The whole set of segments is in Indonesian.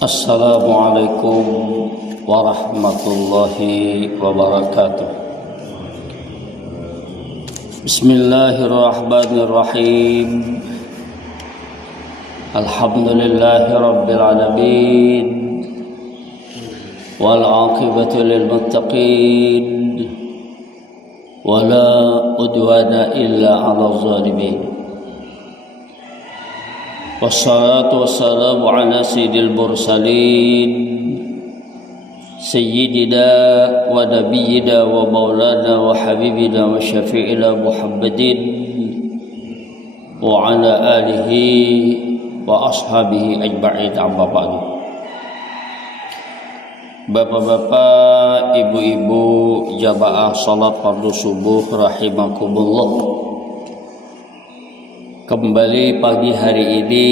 Assalamualaikum warahmatullahi wabarakatuh. Bismillahirrahmanirrahim. Alhamdulillahi rabbil alamin. Wal aqibatu lil muttaqin. Wala udwana illa 'alal zalimin. Wassalatu wassalamu ala sayyidil mursalin Sayyidina wa nabiyyina wa maulana wa habibina wa syafi'ina Muhammadin wa ala alihi wa ashabihi ajma'in, amma ba'du. Bapak-bapak, ibu-ibu, jamaah salat fardu subuh rahimakumullah. Kembali pagi hari ini,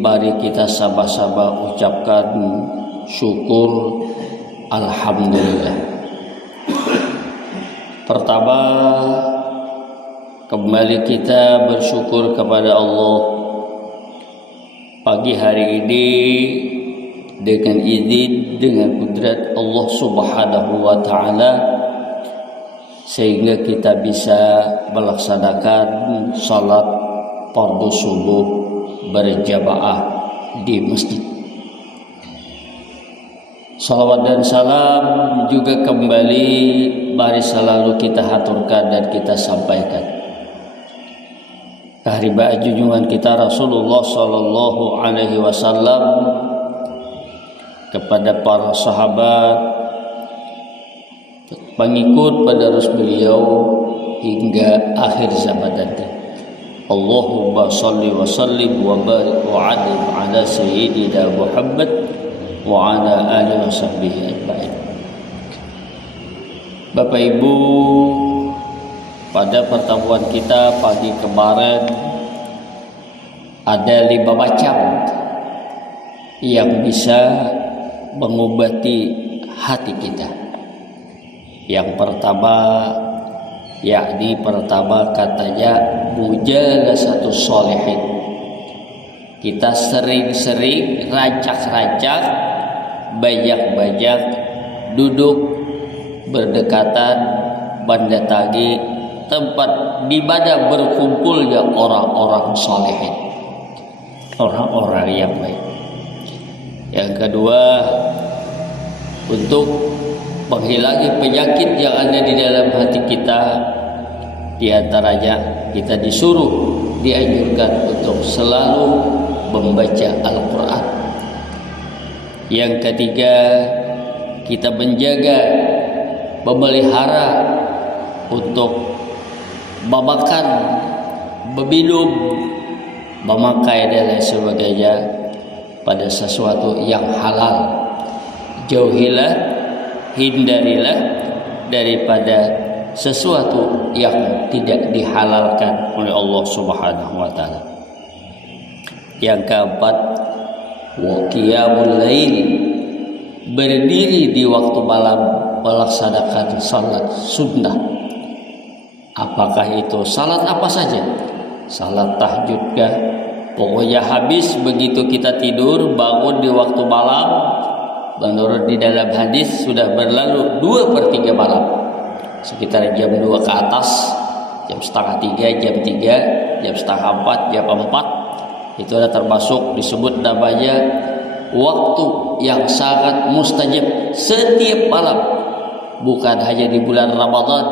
mari kita sama-sama ucapkan syukur alhamdulillah. Pertama, kembali kita bersyukur kepada Allah. Pagi hari ini dengan izin, dengan kudrat Allah Subhanahu wa taala, sehingga kita bisa melaksanakan salat fardu subuh berjamaah di masjid. Salawat dan salam juga kembali mari selalu kita haturkan dan kita sampaikan keharibaan junjungan kita Rasulullah sallallahu alaihi wasallam kepada para sahabat, pengikut penerus beliau hingga akhir zaman nanti. Allahumma salli wa sallim wa barik wa adim ala sayyidina Muhammad wa ala alihi wa sahbihi ajma'in. Bapak Ibu, pada pertemuan kita pagi kemarin ada 5 macam yang bisa mengobati hati kita. Yang pertama, yakni katanya mujalasatus sholihin. Kita sering-sering rancak-rancak, banyak-banyak duduk berdekatan mendatangi tempat di mana berkumpulnya orang-orang sholihin, orang-orang yang baik. Yang kedua, untuk menghilangi penyakit yang ada di dalam hati kita, di antaranya kita dianjurkan untuk selalu membaca Al-Quran. Yang ketiga, kita menjaga, memelihara untuk memakan, meminum, memakai dan lain sebagainya pada sesuatu yang halal. Jauhilah, hindarilah daripada sesuatu yang tidak dihalalkan oleh Allah Subhanahu wa taala. Yang keempat, wa qiyamul lail, berdiri di waktu malam melaksanakan salat sunnah. Apakah itu salat apa saja? Salat tahajud kah? Pokoknya habis begitu kita tidur, bangun di waktu malam. Menurut di dalam hadis sudah berlalu 2/3 malam, sekitar jam 2 ke atas, jam setengah 3, jam 3, jam setengah 4, jam 4. Itu adalah termasuk disebut namanya waktu yang sangat mustajab setiap malam. Bukan hanya di bulan Ramadan,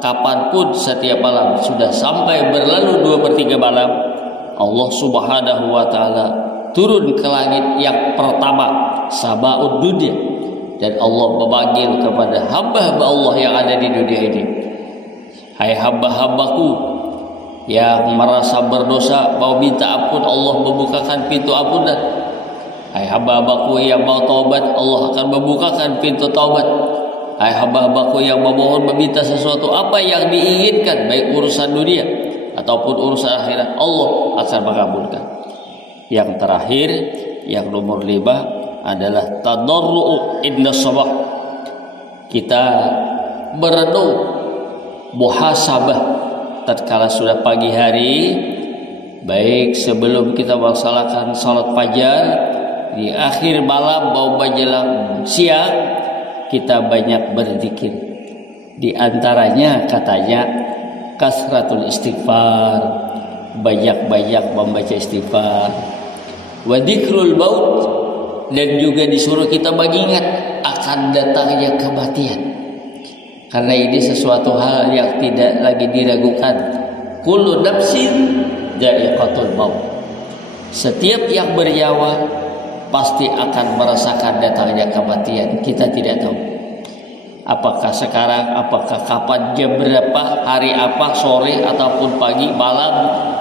kapanpun setiap malam. Sudah sampai berlalu 2/3 malam, Allah Subhanahu wa taala turun ke langit yang pertama, Sama'ud dunia, dan Allah memanggil kepada hamba-hamba Allah yang ada di dunia ini. Hai hamba-hambaku yang merasa berdosa, mau minta ampun, Allah membukakan pintu ampunan. Hai hamba-hambaku yang mau taubat, Allah akan membukakan pintu taubat. Hai hamba-hambaku yang memohon, meminta sesuatu apa yang diinginkan, baik urusan dunia ataupun urusan akhirat, Allah akan mengabulkan. Yang terakhir, yang nomor 5 adalah tadarru'u inda sabah. Kita berenung, muhasabah tatkala sudah pagi hari, baik sebelum kita melaksanakan salat fajar di akhir malam mau menjelang siang kita banyak berzikir. Di antaranya katanya kasratul istighfar, banyak-banyak membaca istighfar. Wa dzikrul maut, dan juga disuruh kita mengingat akan datangnya kematian. Karena ini sesuatu hal yang tidak lagi diragukan. Kullu nafsin dha'iqatul maut. Setiap yang bernyawa pasti akan merasakan datangnya kematian. Kita tidak tahu apakah sekarang, apakah kapan, jam berapa, hari apa, sore ataupun pagi, malam,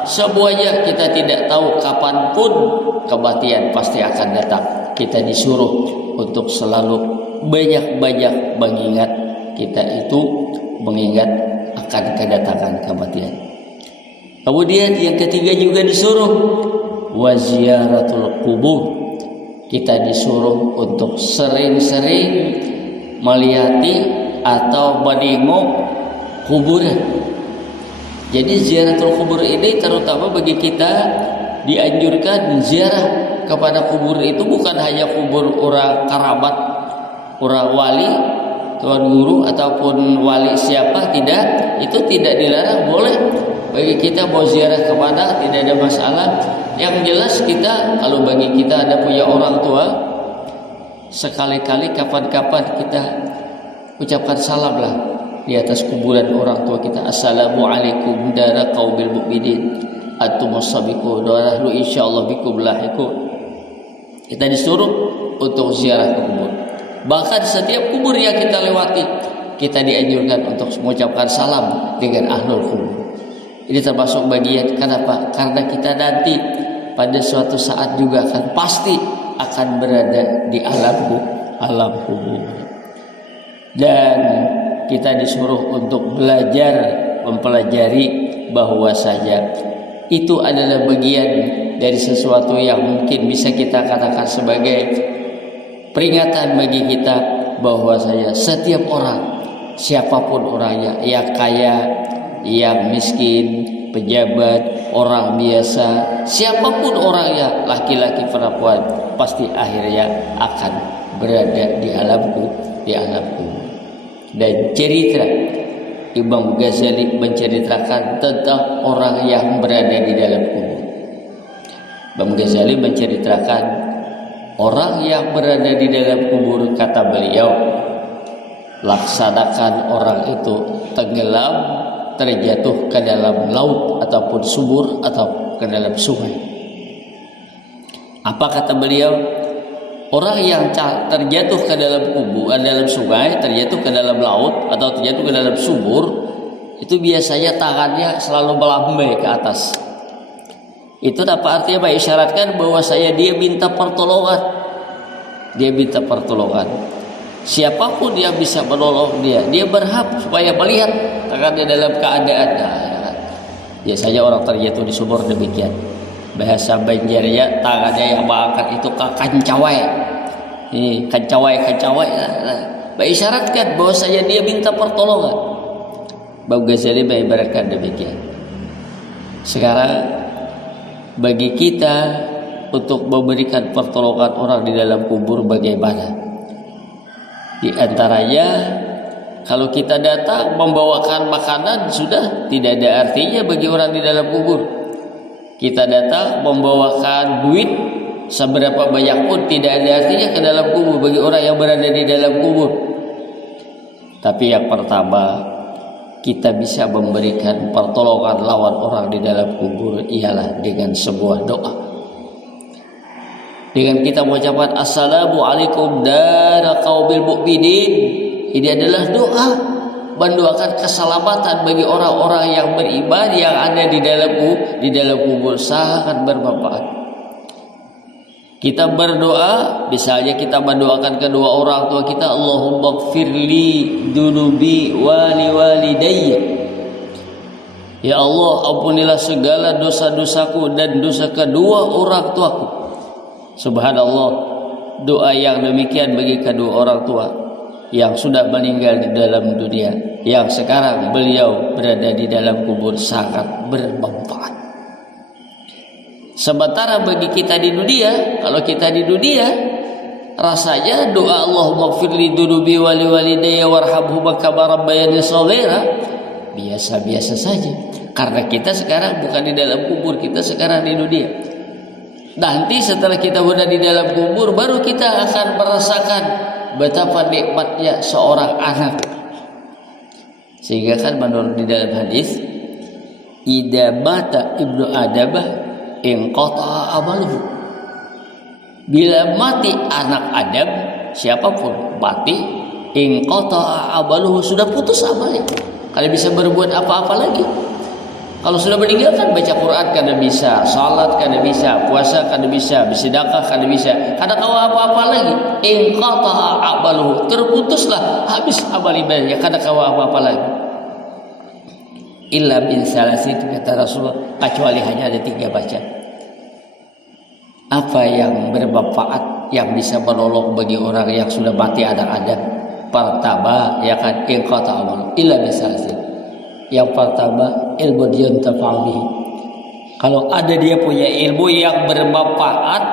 semuanya kita tidak tahu. Kapanpun kematian pasti akan datang. Kita disuruh untuk selalu banyak-banyak mengingat, kita itu mengingat akan kedatangan kematian. Kemudian yang ketiga juga disuruh wa ziyaratul qubur. Kita disuruh untuk sering-sering melihati atau menengok kuburan. Jadi ziaratul kubur ini terutama bagi kita dianjurkan ziarah kepada kubur itu bukan hanya kubur orang kerabat, orang wali, tuan guru ataupun wali siapa, tidak, itu tidak dilarang, boleh bagi kita mau ziarah kemana, tidak ada masalah. Yang jelas kita, kalau bagi kita ada punya orang tua, sekali-kali kapan-kapan kita ucapkan salam lah di atas kuburan orang tua kita. Assalamualaikum dara qaumil mukminin antumus sabiqun wa nahnu insyaallah bikum lahiqun. Kita disuruh untuk ziarah ke kubur. Bahkan setiap kubur yang kita lewati, kita dianjurkan untuk mengucapkan salam dengan ahlul kubur. Ini termasuk bagian, kenapa? Karena kita nanti pada suatu saat juga akan pasti akan berada di alam kubur. Dan kita disuruh untuk belajar, mempelajari bahwasanya itu adalah bagian dari sesuatu yang mungkin bisa kita katakan sebagai peringatan bagi kita bahwasanya setiap orang, siapapun orangnya, yang kaya, yang miskin, pejabat, orang biasa, siapapun orangnya, laki-laki perempuan, pasti akhirnya akan berada di alam kubur. Dan cerita Imam Ghazali menceritakan tentang orang yang berada di dalam kubur. Imam Ghazali menceritakan orang yang berada di dalam kubur, kata beliau, laksanakan orang itu tenggelam, terjatuh ke dalam laut ataupun sumur atau ke dalam sungai. Apa kata beliau? Orang yang terjatuh ke dalam kubur, dalam sungai, terjatuh ke dalam laut atau terjatuh ke dalam sumur, itu biasanya tangannya selalu melambai ke atas. Itu apa artinya? Mengisyaratkan bahwa dia minta pertolongan. Dia minta pertolongan. Siapapun yang bisa menolong dia berhak supaya melihat tangannya dalam keadaan. Biasanya orang terjatuh di sumur demikian. Bahasa Banjarnya tangannya yang mengangkat itu kancawai. Ini kancawai. Mengisyaratkan bahwa dia minta pertolongan. Imam Ghazali mengibaratkan demikian. Sekarang bagi kita untuk memberikan pertolongan orang di dalam kubur bagaimana? Di antaranya, kalau kita datang membawakan makanan sudah tidak ada artinya bagi orang di dalam kubur. Kita datang membawakan duit seberapa banyak pun tidak ada artinya ke dalam kubur bagi orang yang berada di dalam kubur. Tapi yang pertama, kita bisa memberikan pertolongan lawan orang di dalam kubur ialah dengan sebuah doa. Dengan kita mengucapkan Assalamualaikum dara qaumil mukminin, ini adalah doa mendoakan keselamatan bagi orang-orang yang beriman yang ada di dalam kubur, sangat bermanfaat. Kita berdoa, misalnya kita mendoakan kedua orang tua kita, Allahumma gfirli dunubi wali walidayya. Ya Allah, ampunilah segala dosa-dosaku dan dosa kedua orang tuaku. Subhanallah, doa yang demikian bagi kedua orang tua yang sudah meninggal di dalam dunia, yang sekarang beliau berada di dalam kubur, sangat bermanfaat. Sementara bagi kita di dunia, kalau kita di dunia rasanya doa Allahumma ighfirli dzunubi wa liwalidayya warhamhuma kama rabbayani shaghira biasa-biasa saja. Karena kita sekarang bukan di dalam kubur, kita sekarang di dunia. Nanti setelah kita berada di dalam kubur, baru kita akan merasakan betapa nikmatnya seorang anak. Sehingga kan menurut di dalam hadis, idza mata ibnu Adam inqata'a amaluhu. Bila mati anak Adam, siapapun mati, inqata'a amaluhu, sudah putus amalnya. Kalau bisa berbuat apa-apa lagi. Kalau sudah meninggal kan baca Quran kada bisa, salat kada bisa, puasa kada bisa, bersedekah kada bisa, kada tahu apa-apa lagi. Inqata'a amaluhu, terputuslah, habis amal ibadahnya, kada tahu apa-apa lagi. Illa bin salasin, kata Rasulullah, kecuali hanya ada 3 baca. Apa yang bermanfaat, yang bisa menolong bagi orang yang sudah mati ada. Pertama, ya kan, inqata'a amaluhu illa bin salasin. Yang pertama, ilmu yuntafa'u bihi. Kalau ada dia punya ilmu yang bermanfaat,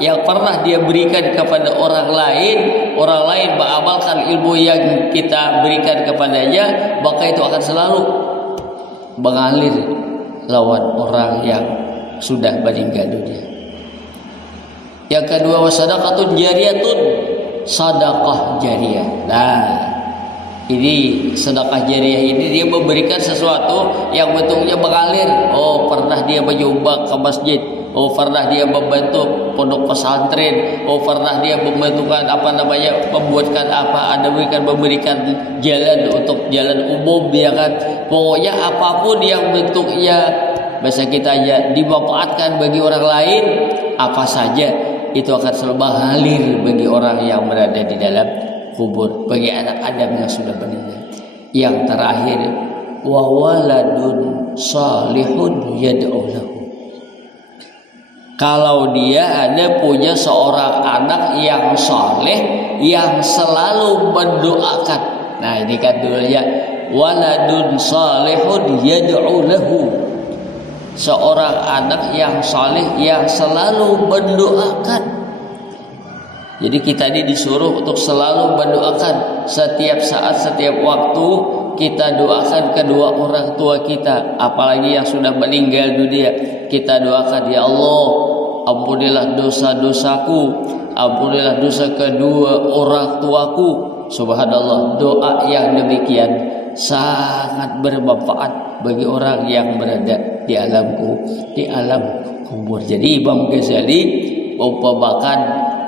yang pernah dia berikan kepada orang lain mengamalkan ilmu yang kita berikan kepadanya, maka itu akan selalu mengalir lawan orang yang sudah meninggal dunia. Yang kedua, wasadaqatun jariyatun, sedekah jariyah. Nah, ini sedekah jariyah ini dia memberikan sesuatu yang bentuknya mengalir. Oh, pernah dia menyumbang ke masjid. Oh, pernah dia membantu pondok pesantren. Oh, pernah dia membantukan membuatkan memberikan jalan untuk jalan umum, ya kan. Pokoknya apapun yang bentuknya bahasa kita aja dimanfaatkan bagi orang lain, apa saja itu akan selalu mengalir bagi orang yang berada di dalam kubur, bagi anak Adam yang sudah meninggal. Yang terakhir, wa waladun salihun yad'u lahu. Kalau dia ada punya seorang anak yang saleh yang selalu mendoakan. Nah, ini kan dulu ya, waladun salihun yad'u lahu. Seorang anak yang saleh yang selalu mendoakan. Jadi kita ini disuruh untuk selalu mendoakan setiap saat, setiap waktu kita doakan kedua orang tua kita, apalagi yang sudah meninggal dunia. Kita doakan, ya Allah, ampunilah dosa-dosaku, ampunilah dosa kedua orang tuaku. Subhanallah, doa yang demikian sangat bermanfaat bagi orang yang berada di alam kubur. Jadi Imam Ghazali mengumpamakan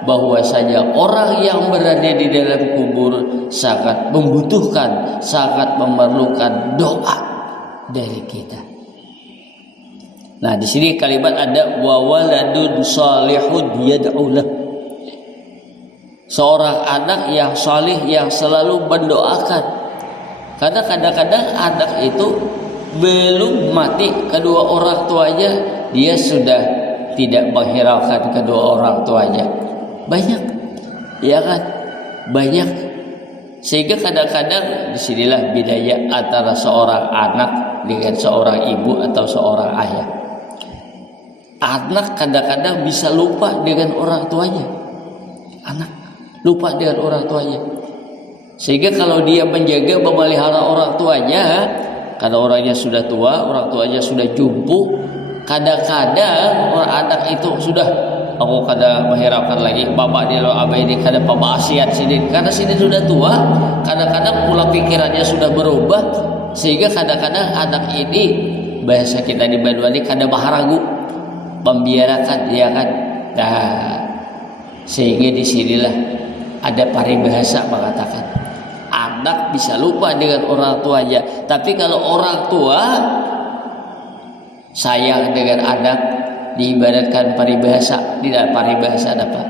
bahwasanya orang yang berada di dalam kubur sangat membutuhkan, sangat memerlukan doa dari kita. Nah, di sini kalimat ada wa waladun salihun yad'u lahu. Seorang anak yang salih yang selalu mendoakan. Karena kadang-kadang anak itu belum mati kedua orang tuanya, dia sudah tidak menghiraukan kedua orang tuanya. Banyak, ya kan? Banyak. Sehingga kadang-kadang disinilah bedanya antara seorang anak dengan seorang ibu atau seorang ayah. Anak kadang-kadang bisa lupa dengan orang tuanya. Anak lupa dengan orang tuanya. Sehingga kalau dia menjaga, memelihara orang tuanya, karena orangnya sudah tua, orang tuanya sudah jumpu, kadang-kadang orang anak itu sudah, aku kadang menghiraukan lagi bapak dia lo abah ini, kadang bapak asiat sini, karena sini sudah tua. Kadang-kadang pola pikirannya sudah berubah, sehingga kadang-kadang anak ini, bahasa kita di Banyuwangi, kadang maharagu, membiarkan, ya kan. Nah, sehingga disinilah ada paribahasa mengatakan anak bisa lupa dengan orang tuanya, tapi kalau orang tua sayang dengan anak, diibaratkan paribahasa, tidak paribahasa apa?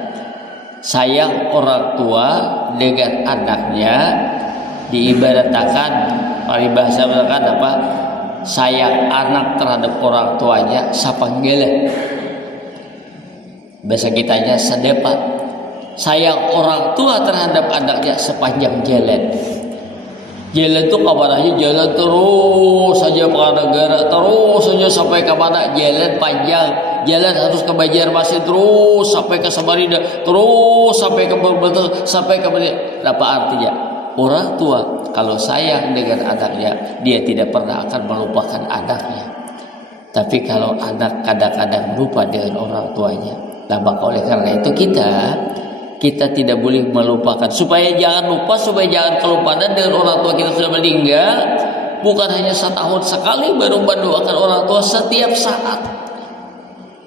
Sayang orang tua dengan anaknya diibaratkan paribahasa mengatakan apa? Sayang anak terhadap orang tuanya sapanggele. Bahasa kitanya sedepat. Sayang orang tua terhadap anaknya sepanjang jalan. Jalan itu kabarnya jalan terus saja ke negara, terus saja sampai ke mana, jalan panjang. jalan harus ke Banjarmasin terus sampai ke Samarinda, terus sampai ke Bogor, sampai ke mana? Apa artinya? Orang tua kalau sayang dengan anaknya, dia tidak pernah akan melupakan anaknya. Tapi kalau anak kadang-kadang lupa dengan orang tuanya, nah maka oleh karena itu kita tidak boleh melupakan, supaya jangan lupa, supaya jangan kelupaan dengan orang tua kita sudah meninggal. Bukan hanya setahun sekali baru mendoakan orang tua setiap saat.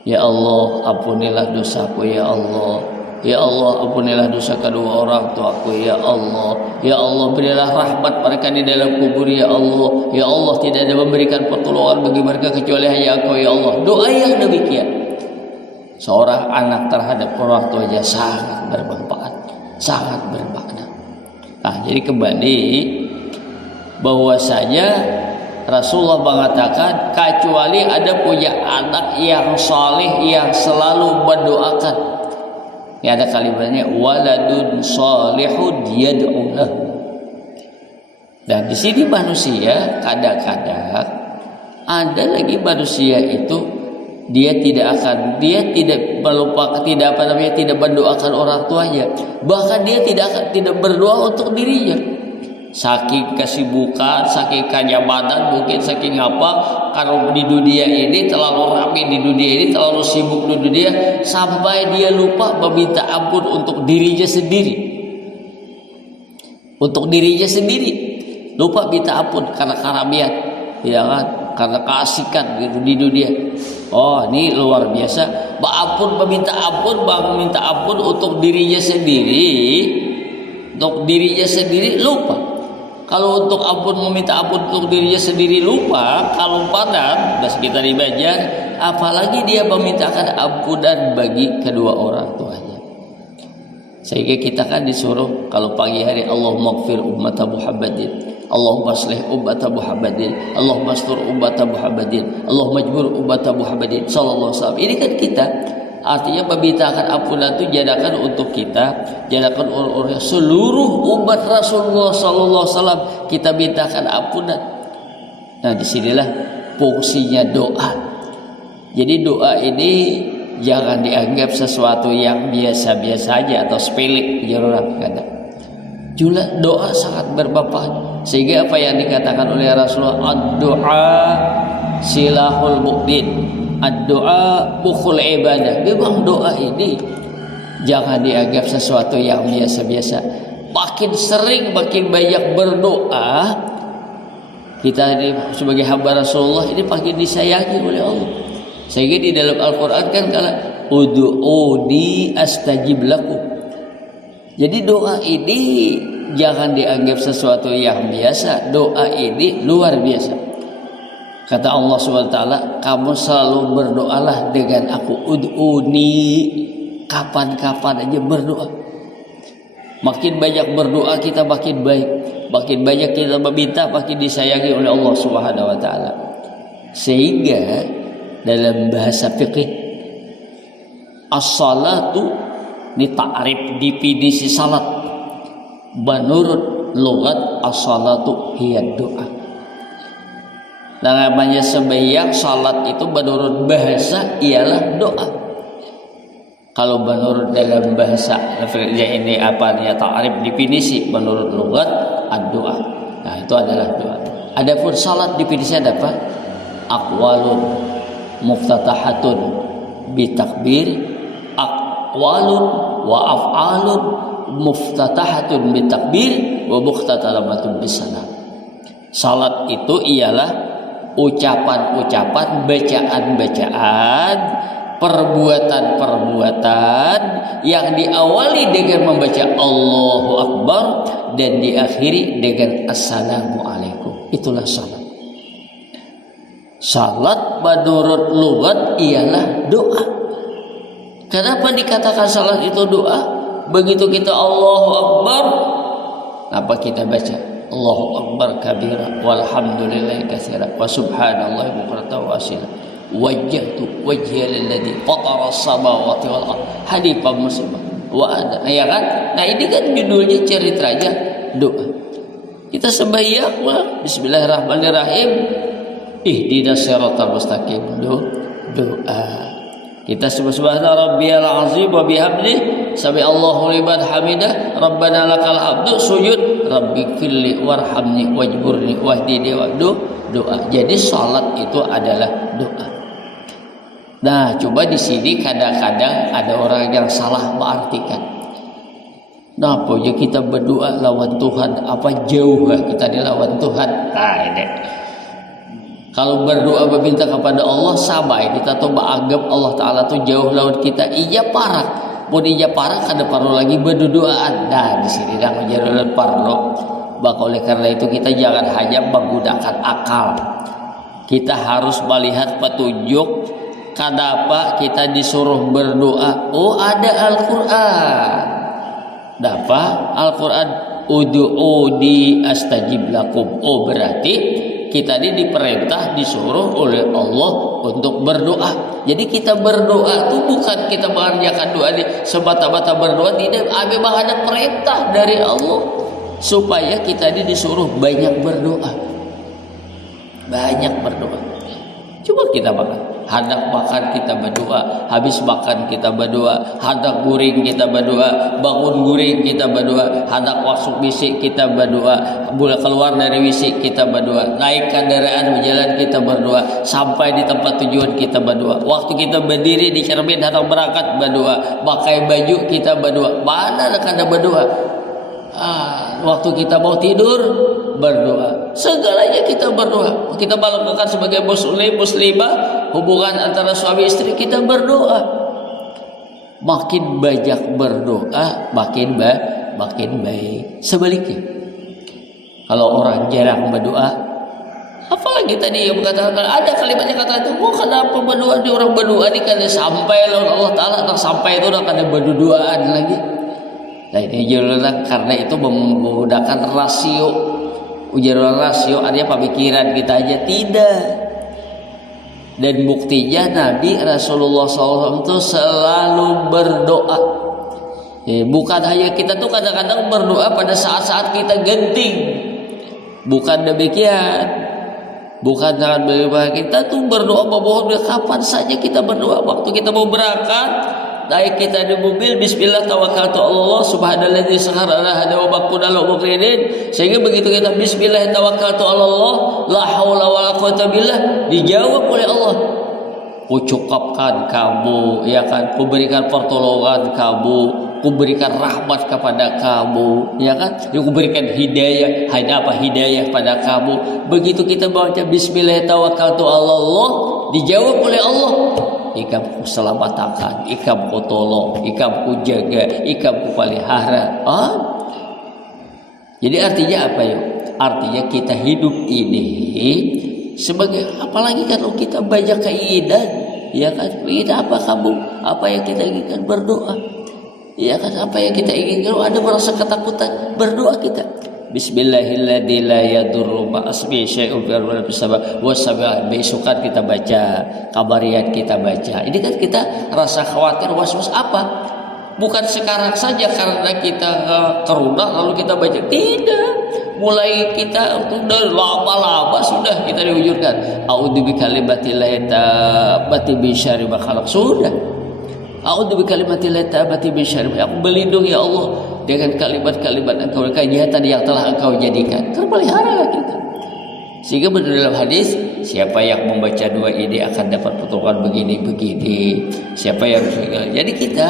Ya Allah, ampunilah dosaku ya Allah. Ya Allah, ampunilah dosa kedua orang tuaku ya Allah. Ya Allah, berilah rahmat mereka di dalam kubur ya Allah. Ya Allah, tidak ada memberikan pertolongan bagi mereka kecuali hanya Engkau ya Allah. Doa yang demikian seorang anak terhadap orang tuanya sangat bermanfaat, sangat bermakna. Nah, jadi kembali bahwasanya Rasulullah mengatakan kecuali ada punya anak yang saleh yang selalu mendoakan. Ini ada kalimatnya waladun salihun yad'u lahu. Dan di sini manusia kadang-kadang ada lagi manusia itu dia tidak melupakan, tidak mendoakan orang tuanya, bahkan dia tidak berdoa untuk dirinya. Saking kesibukan, saking kenyamanan, mungkin saking apa, kalau di dunia ini terlalu ramai, di dunia ini terlalu sibuk di dunia, sampai dia lupa meminta ampun untuk dirinya sendiri. Untuk dirinya sendiri lupa minta ampun karena karamian, ya kan, karena keasikan gitu di dunia. Oh, ini luar biasa. Meminta ampun untuk dirinya sendiri, untuk dirinya sendiri lupa. Kalau untuk meminta ampun untuk dirinya sendiri lupa, kalau padan, bahasa kita di Banjar, apalagi dia memintakan ampunan bagi kedua orang tuanya. Sehingga kita kan disuruh kalau pagi hari Allahumma ighfir ummata Muhammadin, Allahumma aslih ummata Muhammadin, Allahumma astur ummata Muhammadin, Allahumma jbur ummata Muhammadin sallallahu alaihi wasallam. Ini kan kita artinya memintakan ampunan itu jadikan untuk kita, jadikan orang-orang seluruh umat Rasulullah sallallahu alaihi wasallam kita mintakan ampunan. Nah, disinilah fungsinya doa. Jadi doa ini jangan dianggap sesuatu yang biasa-biasa saja atau sepele orang kadang. Juga doa sangat bermanfaat. Sehingga apa yang dikatakan oleh Rasulullah, ad-doa silahul mu'min, ad-doa bukhul ibadah. Memang doa ini jangan dianggap sesuatu yang biasa-biasa. Makin sering, makin banyak berdoa, kita ini sebagai hamba Rasulullah ini makin disayangi oleh Allah. Sehingga di dalam Al-Quran kan kala ud'uni astajib lakum. Jadi doa ini jangan dianggap sesuatu yang biasa. Doa ini luar biasa. Kata Allah SWT, kamu selalu berdoalah dengan aku. Ud'uni, kapan-kapan aja berdoa. Makin banyak berdoa kita makin baik. Makin banyak kita meminta makin disayangi oleh Allah SWT. Sehingga dalam bahasa fikih as-salatu ini ta'rif definisi salat. Menurut logat as-salatu hiya doa. Namanya sembahyang, salat itu menurut bahasa ialah doa. Kalau menurut dalam bahasa ini apa namanya ta'rif definisi menurut logat ad-doa. Nah, itu adalah doa. Adapun salat definisinya ada apa? Aqwalun muftatahatun bitakbir, aqwalun wa af'alun muftatahatun bitakbir wa muftatamatun bisalam. Salat itu ialah ucapan-ucapan, bacaan-bacaan, perbuatan-perbuatan yang diawali dengan membaca Allahu Akbar dan diakhiri dengan Assalamualaikum. Itulah salat. Salat menurut lugat ialah doa. Kenapa dikatakan salat itu doa? Begitu kita Allahu Akbar, apa kita baca? Allahu Akbar kabira walhamdulillahi katsira wa subhanallahi bukratan wa asila. Wajjahtu wajhiya lilladzi fatara as-samawati wal ardh hanifan musliman wa ana. Ya kan? Nah, ini kan judulnya ceritanya doa. Kita sembahyang bismillahirrahmanirrahim. Ihdinas siratal mustaqim. Doa. Kita sebut subhana rabbiyal azim wa bihamdi sami Allahu liman hamidah rabbana lakal hamdu sujud rabbighfirli warhamni wajburni wahdini wa doa. Jadi salat itu adalah doa. Nah, coba di sini kadang-kadang ada orang yang salah mengartikan. Nah, pokoknya kita berdoa lawan Tuhan, apa jauh kita dilawan Tuhan? Nah, ini. Kalau berdoa meminta kepada Allah sama kita tuh menganggap Allah Ta'ala tuh jauh lawan kita. Iya parah. Mau iya parah kada perlu lagi berdoaan. Nah, di sini dah menjadi parlo. Maka oleh karena itu kita jangan hanya menggunakan akal. Kita harus melihat petunjuk. Kenapa kita disuruh berdoa? Oh, ada Al-Quran. Dapat Al-Quran ud'uni astajib lakum. Oh, berarti kita ini diperintah, disuruh oleh Allah untuk berdoa. Jadi kita berdoa itu bukan kita mengerjakan doa ini semata-mata berdoa, tidak. Memang ada perintah dari Allah supaya kita ini disuruh banyak berdoa. Banyak berdoa. Coba kita makan. Hendak makan kita berdoa, habis makan kita berdoa, hendak guring kita berdoa, bangun guring kita berdoa, hendak masuk bisik kita berdoa, boleh keluar dari bisik kita berdoa, naik kendaraan berjalan kita berdoa, sampai di tempat tujuan kita berdoa, waktu kita berdiri di cermin hendak berangkat berdoa, pakai baju kita berdoa. Mana ada berdoa? Waktu kita mau tidur berdoa, segalanya kita berdoa. Kita melakukan sebagai muslimah, hubungan antara suami istri kita berdoa. Makin banyak berdoa, makin baik. Sebaliknya, kalau orang jarang berdoa, apalagi tadi yang berkata ada kalimatnya kata itu, kenapa berdoa? Di orang berdoa ini kan sampai Allah Ta'ala sampai itu udah kada berdoaan lagi. Nah, ini ujarlah karena itu menggunakan rasio. Ujarlah rasio artinya pemikiran kita aja tidak. Dan buktinya Nabi Rasulullah SAW itu selalu berdoa. Bukan hanya kita tuh kadang-kadang berdoa pada saat-saat kita genting. Bukan demikian. Bukan dengan bagaimana kita tuh berdoa memohon kapan saja kita berdoa. Waktu kita mau berangkat, naik kita di mobil, bismillah tawakkaltu Allah subhanalladzi sakhkhara lana hadza wa ma kunna lahu muqrinin. Sehingga begitu kita bismillah tawakkaltu Allah, la haula wala quwata billah, dijawab oleh Allah. Kucukupkan kamu, ya kan, kuberikan pertolongan kamu, kuberikan rahmat kepada kamu, ya kan, kuberikan hidayah. Hanya apa hidayah pada kamu. Begitu kita baca bismillah tawakkaltu Allah, dijawab oleh Allah. Ikam ku selamatkan, ikam ku tolong, ikam ku jaga, ikam ku pelihara. Jadi artinya apa ya? Artinya kita hidup ini sebagai, apalagi kalau kita banyak keinginan, ya kan? Ini apa kamu? Apa yang kita inginkan? Berdoa. Ya kan? Apa yang kita inginkan? Kalau ada merasa ketakutan, berdoa kita. Bismillahirrahmanirrahim la yadurru ma'asmi syai'un fil ardi was sama was-sama. Besokan kita baca, kabariat kita baca. Ini kan kita rasa khawatir, was-was apa? Bukan sekarang saja karena kita keruna lalu kita baca. Tidak. Mulai kita sudah lama-lama sudah kita diwujudkan. A'udzu bikalimatillahi tammati min syarri ma khalaq. Sudah. A'udzu bikalimatillahi tammati min syarri. Aku berlindung ya Allah dengan kalimat-kalimat engkau, kejahatan yang telah engkau jadikan. Terpelihara kita. Sehingga benar dalam hadis, siapa yang membaca doa ini akan dapat pertolongan begini-begini. Siapa yang jadi kita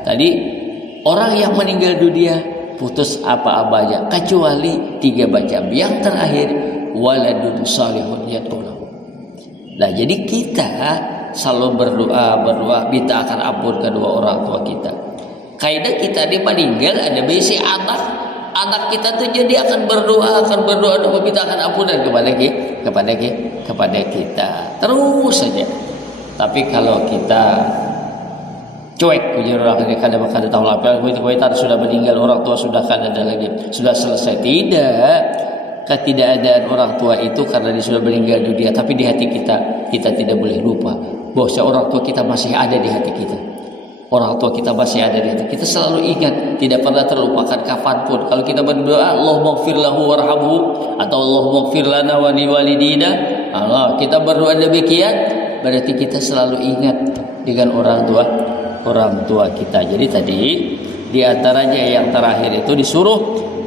tadi orang yang meninggal dunia putus apa-apanya kecuali 3 macam. Yang terakhir waladun salihun yad'ulahu. Nah, jadi kita selalu berdoa minta akan ampun kedua orang tua kita. Kaidah kita di meninggal ada besi anak kita tuh jadi akan berdoa dan meminta akan ampunan kepada kita terus saja. Tapi kalau kita cuek, ujar orang ini kadang-kadang tahu lapar, kita sudah meninggal, orang tua sudah kan ada lagi, sudah selesai. Tidak, ketidakadaan orang tua itu karena dia sudah meninggal dunia, tapi di hati kita tidak boleh lupa bahwa orang tua kita masih ada di hati kita. Orang tua kita masih ada di hati kita, selalu ingat, tidak pernah terlupakan kapanpun. Kalau kita berdoa Allahumma ighfir lahu warhamhu atau Allahumma ighfir lana wa liwalidina, Allah kita berdoa demikian berarti kita selalu ingat dengan orang tua kita. Jadi tadi di antaranya yang terakhir itu disuruh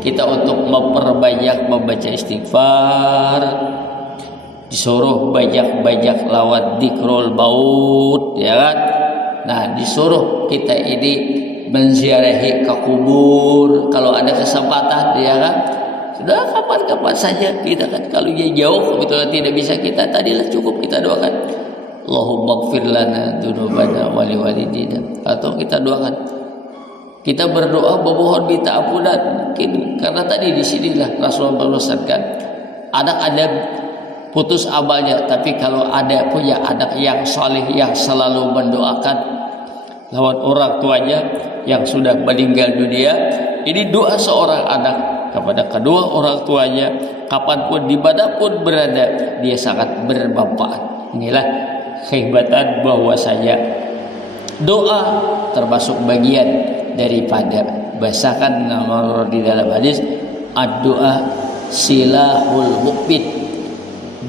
kita untuk memperbanyak membaca istighfar, disuruh banyak-banyak lawat dzikrul maut, ya kan? Nah, disuruh kita ini menziarahi ke kubur kalau ada kesempatan, ya kan? Sudah kapan-kapan saja kita kan, kalau dia jauh kebetulan tidak bisa kita, tadilah cukup kita doakan Allahumma ighfir lana dzunubana wa liwalidina, atau kita doakan, kita berdoa memohon minta ampunan mungkin, karena tadi di sinilah Rasulullah meluruskan ada putus amalnya, tapi kalau ada punya anak yang saleh yang selalu mendoakan lewat orang tuanya yang sudah meninggal dunia, ini doa seorang anak kepada kedua orang tuanya kapanpun dimanapun berada dia sangat bermanfaat. Inilah kehebatan bahwasanya doa termasuk bagian daripada, bahasakan nomor di dalam hadis, ad-doa silahul mukmin.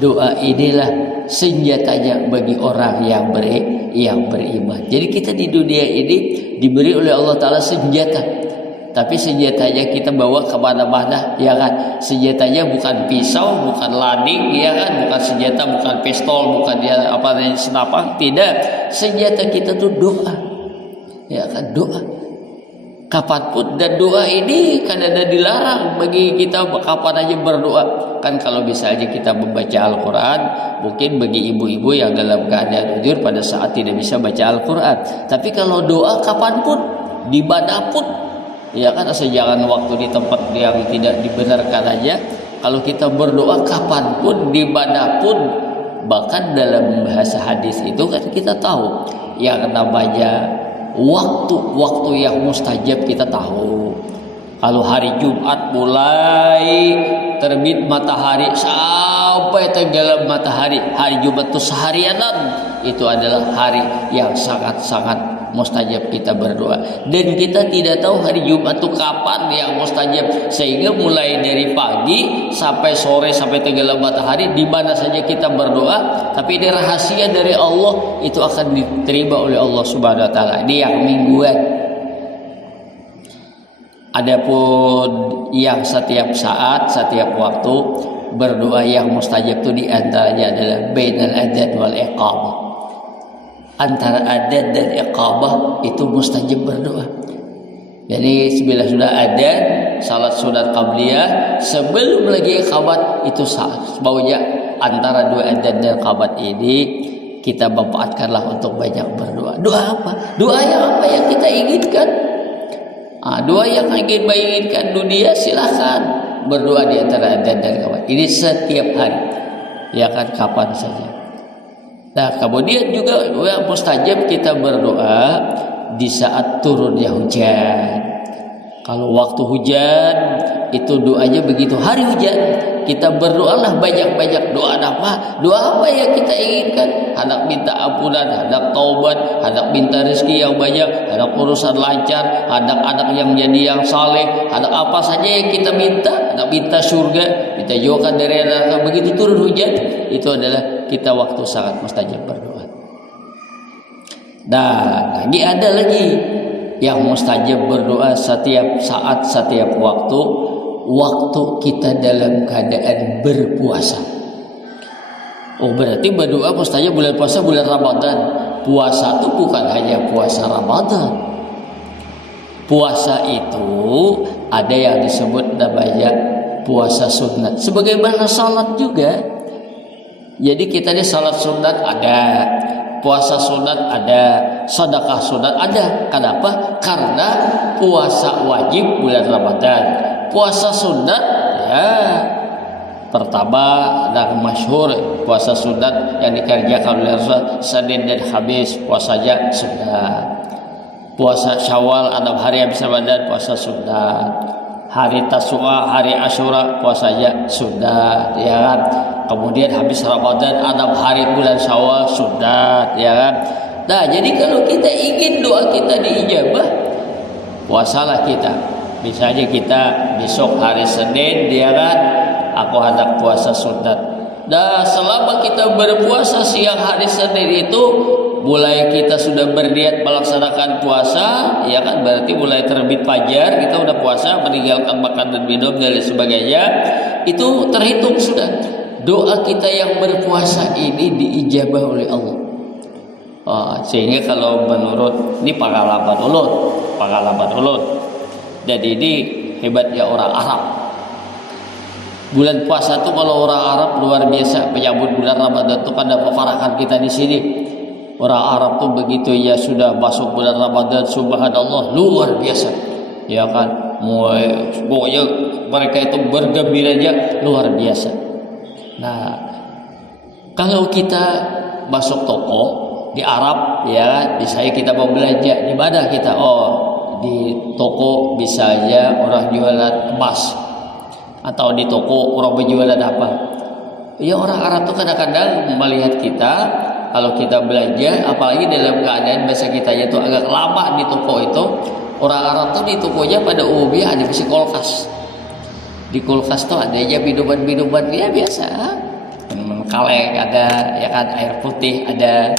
Doa inilah senjatanya bagi orang yang beriman. Jadi kita di dunia ini diberi oleh Allah Ta'ala senjata, tapi senjatanya kita bawa kemana-mana, ya kan? Senjatanya bukan pisau, bukan lading, ya kan? Bukan senjata, bukan pistol, bukan senapang, tidak. Senjata kita tuh doa, ya kan? Doa kapanpun, dan doa ini kadang-kadang dilarang bagi kita kapan aja berdoa. Kan kalau misalnya kita membaca Al-Quran, mungkin bagi ibu-ibu yang dalam keadaan tidur pada saat tidak bisa baca Al-Quran. Tapi kalau doa kapanpun, dimanapun, ya kan, asal jangan waktu di tempat yang tidak dibenarkan aja. Kalau kita berdoa kapanpun, dimanapun, bahkan dalam bahasa hadis itu kan kita tahu yang namanya waktu yang mustajab kita tahu. Kalau hari Jumat mulai terbit matahari sampai tenggelam matahari, hari Jumat itu seharianan, itu adalah hari yang sangat-sangat mustajab kita berdoa. Dan kita tidak tahu hari Jumat itu kapan yang mustajab, sehingga mulai dari pagi sampai sore sampai tenggelam matahari di mana saja kita berdoa, tapi ini rahasia dari Allah, itu akan diterima oleh Allah Subhanahu wa taala. Ini yang mingguan. Adapun yang setiap saat, setiap waktu berdoa yang mustajab itu diantaranya adalah bainal adzan wal iqamah. Antara adzan dan iqamah itu mustajab berdoa. Jadi bila sudah adzan, salat sunat qabliyah, sebelum lagi iqamat, itu saat baunya antara dua adzan dan iqamat ini kita manfaatkanlah untuk banyak berdoa. Doa apa? Doa yang apa yang kita inginkan. Doa yang ingin menginginkan dunia, silahkan berdoa di antara adzan dan iqamat. Ini setiap hari, ya kan, kapan saja. Nah, kemudian juga yang mustajab kita berdoa di saat turunnya hujan. Kalau waktu hujan itu doanya begitu. Hari hujan kita berdoalah banyak-banyak. Doa apa? Doa apa yang kita inginkan? Hendak minta ampunan, hendak taubat, hendak minta rezeki yang banyak, hendak urusan lancar, hendak anak yang menjadi yang saleh, hendak apa saja yang kita minta, hendak minta surga, minta jauhkan dari neraka. Begitu turun hujan, itu adalah kita waktu sangat mustajab berdoa. Dan lagi ada lagi yang mustajab berdoa setiap saat, setiap waktu kita dalam keadaan berpuasa. Berarti berdoa mustajab bulan puasa, bulan Ramadan. Puasa itu bukan hanya puasa Ramadan. Puasa itu ada yang disebut namanya puasa sunat, sebagaimana salat juga. Jadi kita ini salat sunat ada, puasa sunat ada, sedekah sunat ada. Kenapa? Karena puasa wajib bulan Ramadan, puasa sunat ya pertama dan masyhur puasa sunat yang dikerjakan oleh Rasul Senin dan Khamis, puasanya sunat. Puasa Syawal 6 hari habis Ramadan, puasa sunat. Hari Tasu'a, hari Asyura, puasanya sunat, ya kan? Kemudian habis Ramadan 6 hari bulan Syawal, sunat, ya kan? Nah, jadi kalau kita ingin doa kita diijabah, puasalah kita. Misalnya kita besok hari Senin, dia kan, aku hendak puasa sunat. Nah, selama kita berpuasa siang hari Senin itu, mulai kita sudah berniat melaksanakan puasa, ya kan, berarti mulai terbit fajar kita udah puasa, meninggalkan makan dan minum dan lain sebagainya, itu terhitung sudah. Doa kita yang berpuasa ini diijabah oleh Allah. Sehingga kalau menurut ini pengalaman ulun, dan ini hebatnya orang Arab. Bulan puasa itu kalau orang Arab luar biasa menyambut bulan Ramadan itu, pada pefarakan kita di sini. Orang Arab tuh begitu ya sudah masuk bulan Ramadan, subhanallah, luar biasa. Ya kan, pokoknya mereka itu bergembiranya luar biasa. Nah, kalau kita masuk toko di Arab, ya, di saya kita mau belanja, di mana kita? Di toko bisa aja orang jualan emas, atau di toko orang berjualan apa. Ya, orang Arab tuh kadang-kadang melihat kita kalau kita belanja, apalagi dalam keadaan bahasa kita itu agak lama di toko itu. Orang Arab tuh di tokonya pada umumnya ada besi kulkas. Di kulkas tuh ada aja minuman-minuman ya biasa, minuman kaleng ada, ya kan, air putih ada.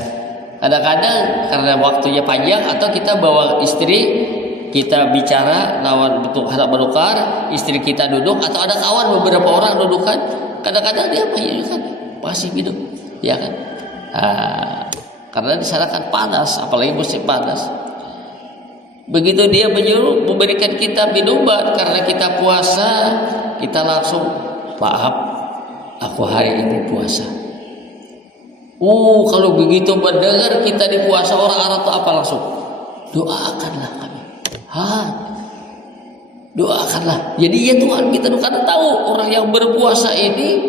Kadang-kadang karena waktunya panjang atau kita bawa istri, kita bicara lawan bentuk harap menukar, istri kita duduk atau ada kawan beberapa orang dudukan, kadang-kadang dia kan masih minum, ya kan. Karena di sana kan panas, apalagi musim panas. Begitu dia menyuruh memberikan kita minuman karena kita puasa, kita langsung, maaf, aku hari ini puasa. Kalau begitu mendengar kita di puasa, orang Arab itu apa langsung? Doakanlah kami. Doakanlah. Jadi ya Tuhan, kita karena tahu orang yang berpuasa ini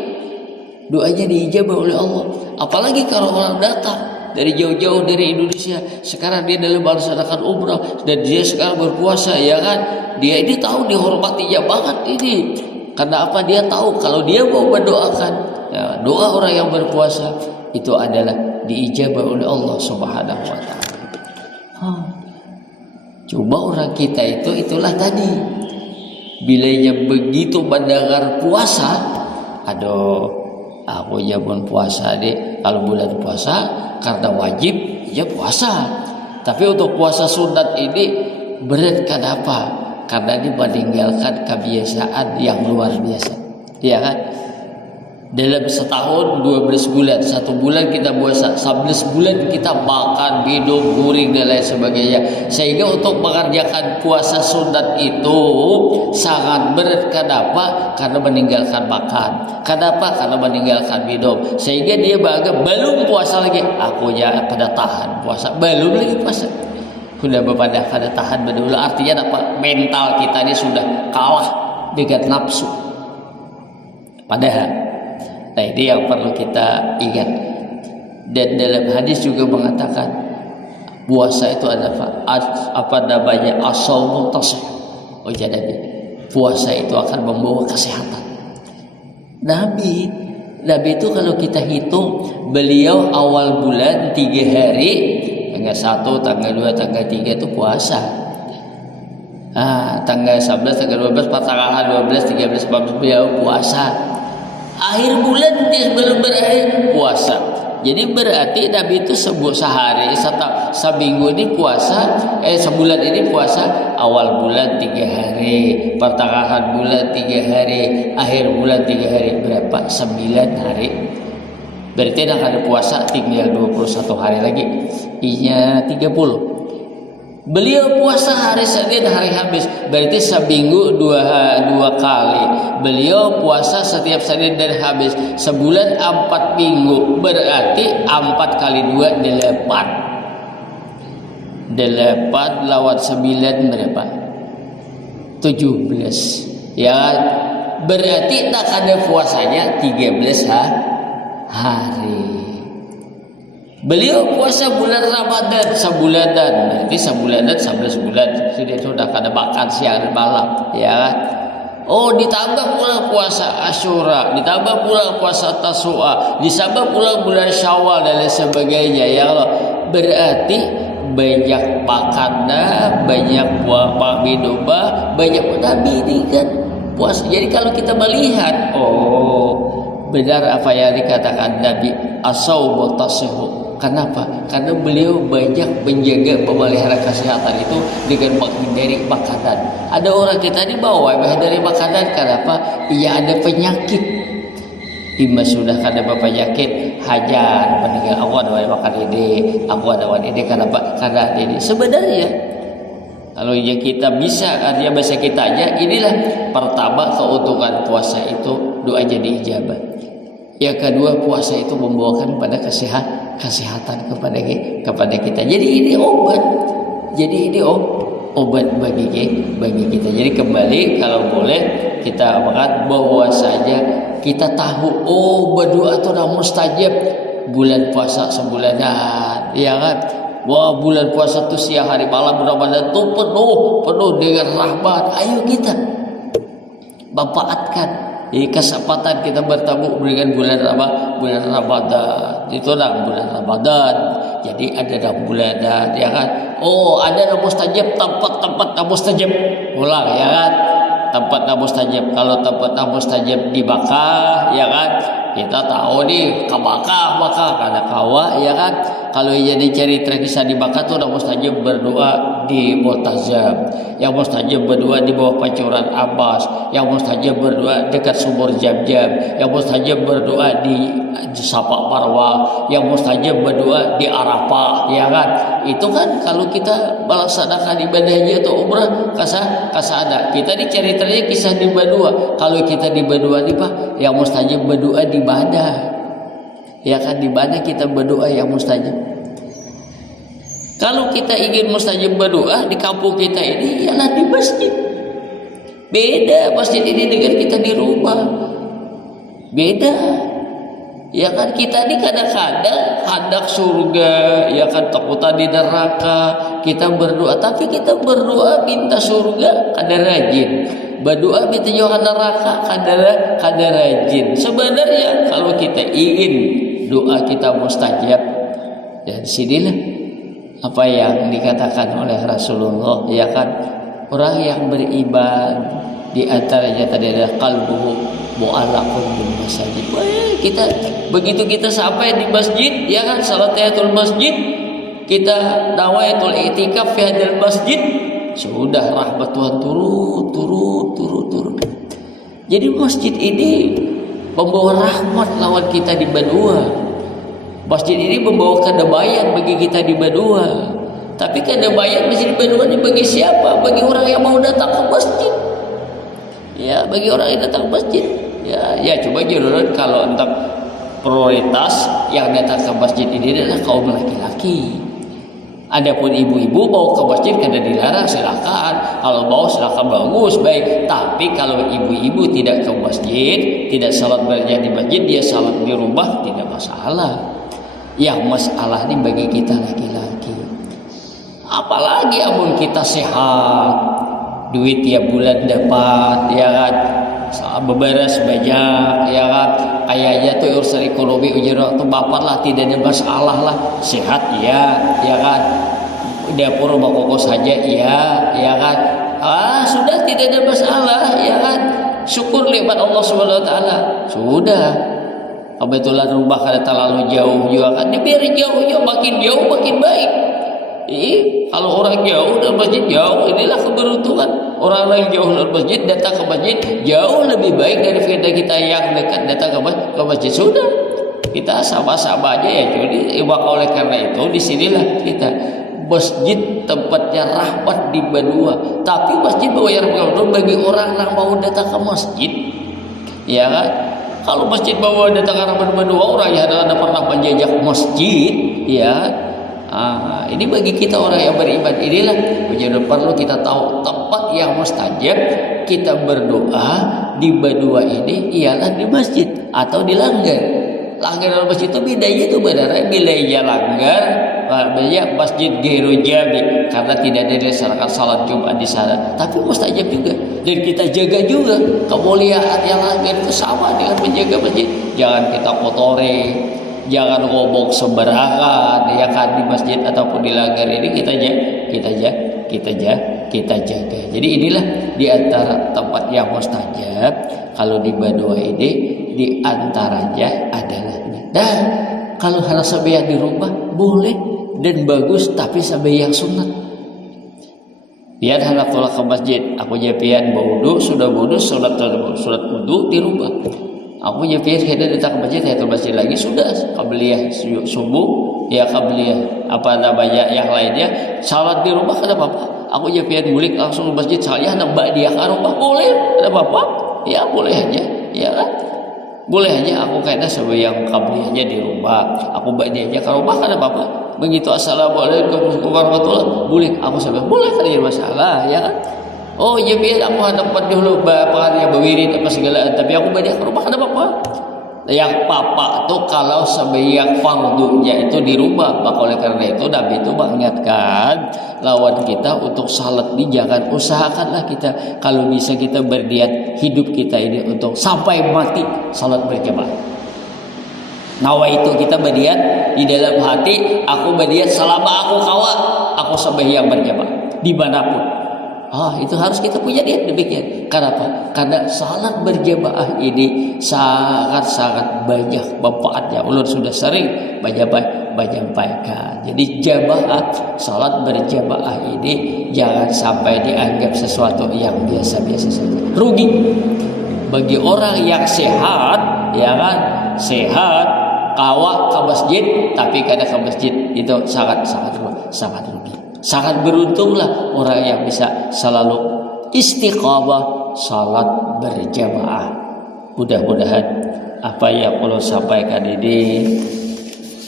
doanya diijabah oleh Allah. Apalagi kalau orang datang dari jauh-jauh dari Indonesia, sekarang dia dalam melaksanakan umrah dan dia sekarang berpuasa, ya kan? Dia ini tahu dihormatinya banget ini. Karena apa? Dia tahu kalau dia mau mendoakan, ya, doa orang yang berpuasa itu adalah diijabah oleh Allah Subhanahu wa taala. Cuma orang kita itulah tadi, bilanya begitu mendengar puasa, aduh, aku ya pun puasa deh. Kalau bulan puasa karena wajib ya puasa. Tapi untuk puasa sunat ini berat. Kenapa? Karena dia meninggalkan kebiasaan yang luar biasa. Ya kan? Dalam setahun 12 bulan, 1 bulan kita puasa, 11 bulan kita makan, minum, guring dan lain sebagainya. Sehingga untuk mengerjakan puasa sunat itu sangat berat. Kenapa? Karena meninggalkan makan. Kenapa? Karena meninggalkan minum. Sehingga dia bangga belum puasa lagi. Aku ya pada tahan puasa, belum lagi puasa. Sudah pada tahan berdulu. Artinya apa? Mental kita ini sudah kalah dengan nafsu. Padahal, nah ini yang perlu kita ingat. Dan dalam hadis juga mengatakan puasa itu ada apa namanya, as-shaumu tasih. Jadi puasa itu akan membawa kesehatan. Nabi itu kalau kita hitung, beliau awal bulan 3 hari, tanggal 1, tanggal 2, tanggal 3 itu puasa. Tanggal 11, tanggal 12, pertengahan 12, 13, 14 beliau puasa. Akhir bulan dia belum berakhir puasa. Jadi berarti Nabi itu sehari, seminggu ini puasa, sebulan ini puasa. Awal bulan 3 hari, pertengahan bulan 3 hari, akhir bulan 3 hari. Berapa? 9 hari. Berarti akan ada puasa tinggal 21 hari lagi. Iya, 30. Beliau puasa hari Senin, hari Kamis, berarti seminggu dua kali. Beliau puasa setiap Senin dan Kamis, sebulan 4 minggu, berarti 4 kali 2 8. 8 lawan 9 berapa? 17. Ya, berarti tak ada puasanya 13 hari. Beliau puasa bulan Ramadan sebulanan, berarti sebulanan 11 bulan. Sudah kada makan siang dan malam, ya kan? Ditambah pula puasa Asyura, ditambah pula puasa Tasu'a, ditambah pula bulan Syawal dan lain sebagainya, ya Allah. Berarti banyak makannya, banyak minum, banyak Nabi ini kan puasa. Jadi kalau kita melihat, benar apa yang dikatakan Nabi, as-shaumu tasihhu. Kenapa? Karena beliau banyak menjaga memelihara kesehatan itu dengan menghindari makanan. Ada orang kita dibawa menghindari makanan, kenapa? Ia ada penyakit. Ima sudah kada penyakit hajat mendengar aku ada makan ini, kenapa? Karena ini sebenarnya kalau ya kita bisa, artinya bahasa kita aja, inilah pertama keuntungan puasa itu doa jadi ijabah. Yang kedua, puasa itu membawakan pada kesehatan kepada kita. Jadi ini obat. Obat bagi kita. Jadi kembali kalau boleh kita angkat bahwasanya kita tahu berdoa itu dah mustajab bulan puasa sebulanan, ya kan? Wah, bulan puasa itu siang hari malam Ramadan itu penuh dengan rahmat. Ayo kita manfaatkan kesempatan kita bertemu dengan bulan Ramadan. Itu dah bulan Ramadan. Jadi ada bulan ya kan. Ada mustajab, tempat mustajab. Ulang ya kan. Tempat mustajab. Kalau tempat mustajab di Makkah ya kan. Kita tahu nih ke Makkah karena kawa ya kan. Kalau jadi cari kisah di Makkah tuh ada mustajab berdoa di Multazam, yang mustajab berdoa di bawah pancuran Abbas, yang mustajab berdoa dekat sumur Jam-Jam, yang mustajab berdoa di Safa Marwah, yang mustajab berdoa di Arafah, ya kan? Itu kan kalau kita melaksanakan ibadah haji atau umrah kasada. Kita dicari kisah di Badua. Kalau kita di Badua nih Pak, yang mustajab berdoa di Badah. Ya kan, di mana kita berdoa yang mustajab. Kalau kita ingin mustajab berdoa di kampung kita ini, ialah di masjid. Beda masjid ini dengan kita di rumah. Beda. Ya kan, kita ini kadang-kadang hendak surga, ya kan, takutan di neraka. Kita berdoa, tapi kita berdoa minta surga kada rajin. Berdoa minta jauh neraka kada rajin. Sebenarnya kalau kita ingin doa kita mustajab, dan sinilah apa yang dikatakan oleh Rasulullah, ya kan, orang yang beribadah di antaranya tadi ada qalbuhu mu'allaqun bil masajid. Kita begitu kita sampai di masjid, ya kan, salat tahiyatul masjid, kita nawaitul i'tikaf fi hadal masjid, sudah rahmat Tuhan turun. Jadi masjid ini membawa rahmat lawan kita di Badua. Masjid ini membawa kedamaian bagi kita di Badua. Tapi kedamaian masjid di Badua ini bagi siapa? Bagi orang yang mau datang ke masjid. Ya, bagi orang yang datang ke masjid. Ya coba jurun kalau untuk prioritas yang datang ke masjid ini adalah kaum laki-laki. Adapun ibu-ibu mau ke masjid kada dilarang, silakan. Kalau mau silakan, bagus, baik. Tapi kalau ibu-ibu tidak ke masjid, tidak salat berjamaah di masjid, dia salat di rumah, tidak masalah. Yang masalah ini bagi kita laki-laki. Apalagi amun kita sehat, duit tiap bulan dapat, ya kan, beberes banyak, ya kan, kayaknya tuh urusan ekonomi ujian waktu bapak lah, tidak ada masalah lah, sehat ya kan, dapur bakoko saja ya kan, sudah tidak ada masalah, ya kan, syukur nikmat Allah Subhanahu Wa Taala, sudah. Kebetulan rumah kada terlalu jauh juga kan, biar jauh makin baik. Kalau orang jauh dan masjid jauh, inilah keberuntungan. Orang yang jauh dari masjid datang ke masjid jauh lebih baik daripada kita yang dekat datang ke masjid. Sudah, kita sama-sama aja ya. Jadi oleh karena itu disinilah kita masjid tempatnya rahmat di Badua. Tapi masjid bayar bagi orang yang mau datang ke masjid, ya kan? Kalau masjid bawa datang ke rahmat Badua, orang yang ada pernah menjajah masjid, ya. Ini bagi kita orang yang beriman, inilah menjadi perlu kita tahu tempat yang mustajab kita berdoa di Badua ini ialah di masjid atau di langgar. Langgar dan masjid itu bedanya itu benar, bilanya langgar, banyak masjid Gairu Jami karena tidak ada dilaksanakan salat Jumat di sana. Tapi mustajab juga dan kita jaga juga kemuliaan yang langgar itu sama dengan menjaga masjid. Jangan kita kotori. Jangan ngomong sembarangan, ya kan, di masjid ataupun di langgar ini kita jaga. Jadi inilah di antara tempat yang mustajab. Kalau di Badua ini di antaranya adalah ini. Dan kalau harus sebayang di rumah boleh dan bagus, tapi sampai yang sunat. Pian hendak tolak ke masjid, aku pian baudu, sudah baudu, sholat wudu dirubah. Aku pian hendak datang ke masjid, saya masjid lagi sudah qabliyah subuh, ya qabliyah apa namanya yang lainnya, salat dirubah ada apa-apa. Aku pian bulik langsung ke masjid, saya hendak ba'diyah karubah, boleh, ada apa-apa? Ya boleh aja, ya kan? Boleh aja aku kayaknya sebagai yang qabliyahnya dirubah, aku ba'diyahnya karubah ada apa-apa. Begitu assalamualaikum warahmatullahi, boleh aku sampai boleh kan ya masalah, ya kan? Oh ya biar aku hadapan dulu bapak bawirid apa segala, tapi aku banyak rumah ada apa? Yang papa tuh kalau sampai yang fardunya itu dirubah, maka oleh karena itu Nabi itu mengingatkan lawan kita untuk salat ini jangan usahakanlah kita kalau bisa kita berniat hidup kita ini untuk sampai mati salat berjamaah. Nawa itu kita berniat di dalam hati, aku berniat selama aku kawat, aku sembahyang berjamaah dimanapun. Itu harus kita punya niat demikian. Kenapa? Karena salat berjamaah ini sangat-sangat banyak manfaatnya. Ulun sudah sering menyampaikan. Jadi jamaah, salat berjamaah ini jangan sampai dianggap sesuatu yang biasa-biasa saja. Rugi bagi orang yang sehat, ya kan? Sehat kawak ke masjid, tapi kadang ke masjid itu sangat rugi. Sangat beruntunglah orang yang bisa selalu istiqamah salat berjamaah. Mudah-mudahan apa yang ulun sampaikan ini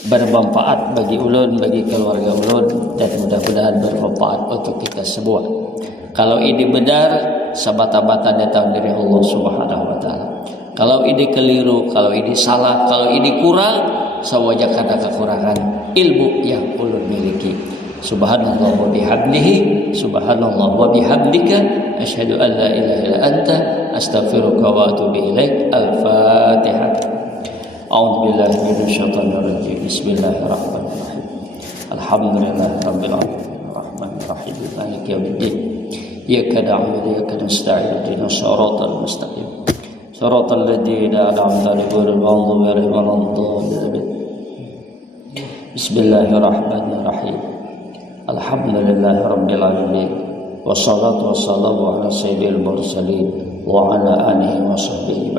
bermanfaat bagi ulun, bagi keluarga ulun, dan mudah-mudahan bermanfaat untuk kita semua. Kalau ini benar, semata-mata datang dari Allah Subhanahu wa taala. Kalau ini keliru, kalau ini salah, kalau ini kurang, semuanya karena kekurangan ilmu yang ulun miliki. Subhanallah wa bihamdihi, subhanallah wa bihamdika, asyhadu an la ilaha illa anta, astaghfiruka wa atubu ilaik. Al-Fatihah. A'udzu billahi minasyaitonir rajim. Bismillahirrahmanirrahim. Alhamdulillahirabbil alamin, arrahmanir rahim, maliki yaumiddin. Iyyaka na'budu wa iyyaka nasta'in, ihdinas siratal mustaqim. Shiratal ladzina an'amta 'alaihim ghairil maghdubi 'alaihim waladdallin. Bismillahirrahmanirrahim. Alhamdulillahirabbil alamin. Wassalatu wassalamu ala sayyidil mursalin wa ala alihi wa sahbihi